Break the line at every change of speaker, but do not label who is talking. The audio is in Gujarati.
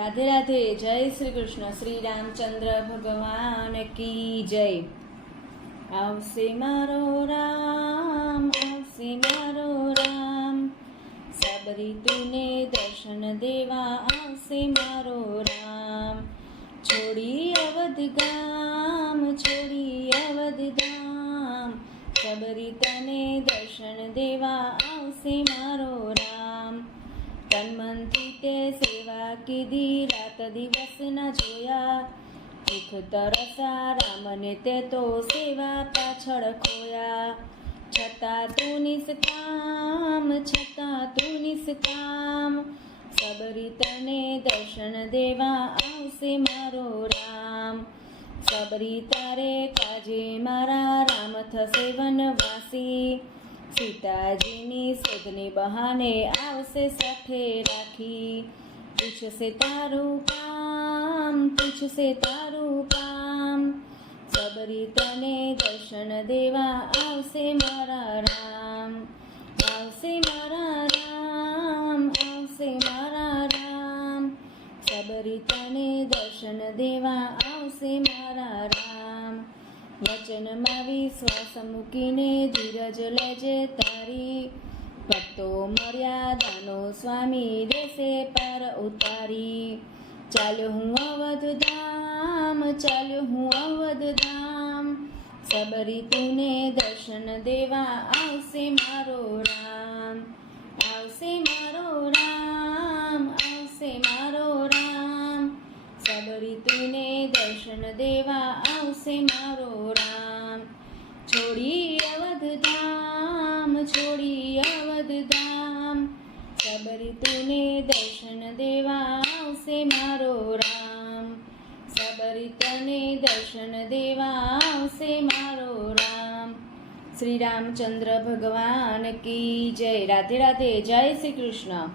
રાધે રાધે, જય શ્રી કૃષ્ણ. શ્રી રામચંદ્ર ભગવાન કી જય. આવશે મારો રામ, આવશે મારો રામ. સબરી તુને દર્શન દેવા આવશે મારો રામ. છોડી અવધ ગામ, છોડી અવધ ધામ. સબરી તને દર્શન દેવા આવશે મારો રામ. તન મનથી તે સેવા કીધી, રાત દિવસ ન જોયા. ભૂખ તરસા રામને તે તો સેવા પાછળ ખોયા. છતાં તું નિષ્કામ, છતાં તું નિષ્કામ. સબરી તને દર્શન દેવા આવશે મારો રામ. સબરી તારે કાજે મારા રામ થશે વનવાસી. સીતાજીની શોધને બહાને આવશે સાથે રાખી. પૂછશે તારું કામ, પૂછશે તારું કામ. સબરી તને દર્શન દેવા આવશે મારા રામ. આવશે મારા રામ, આવશે મારા રામ. સબરી તને દર્શન દેવા આવશે મારા રામ. વચનમાં વિશ્વાસ મૂકીને ધીરજ લેજે તારી. ભક્તો મર્યાદાનો સ્વામી દેશે પાર ઉતારી. ચાલ્યો હું અવધ ધામ ચાલ્યો હું અવધ ધામ. સબરી તુને દર્શન દેવા આવશે મારો રામ. દર્શન દેવા આવશે મારો રામ. છોડી અવધ ધામ છોડી અવધ ધામ સબરી તુને દર્શન દેવા આવશે મારો રામ. સબરી તને દર્શન દેવા આવશે મારો રામ. શ્રી રામચંદ્ર ભગવાન કી જય. રાધે રાધે, જય શ્રી કૃષ્ણ.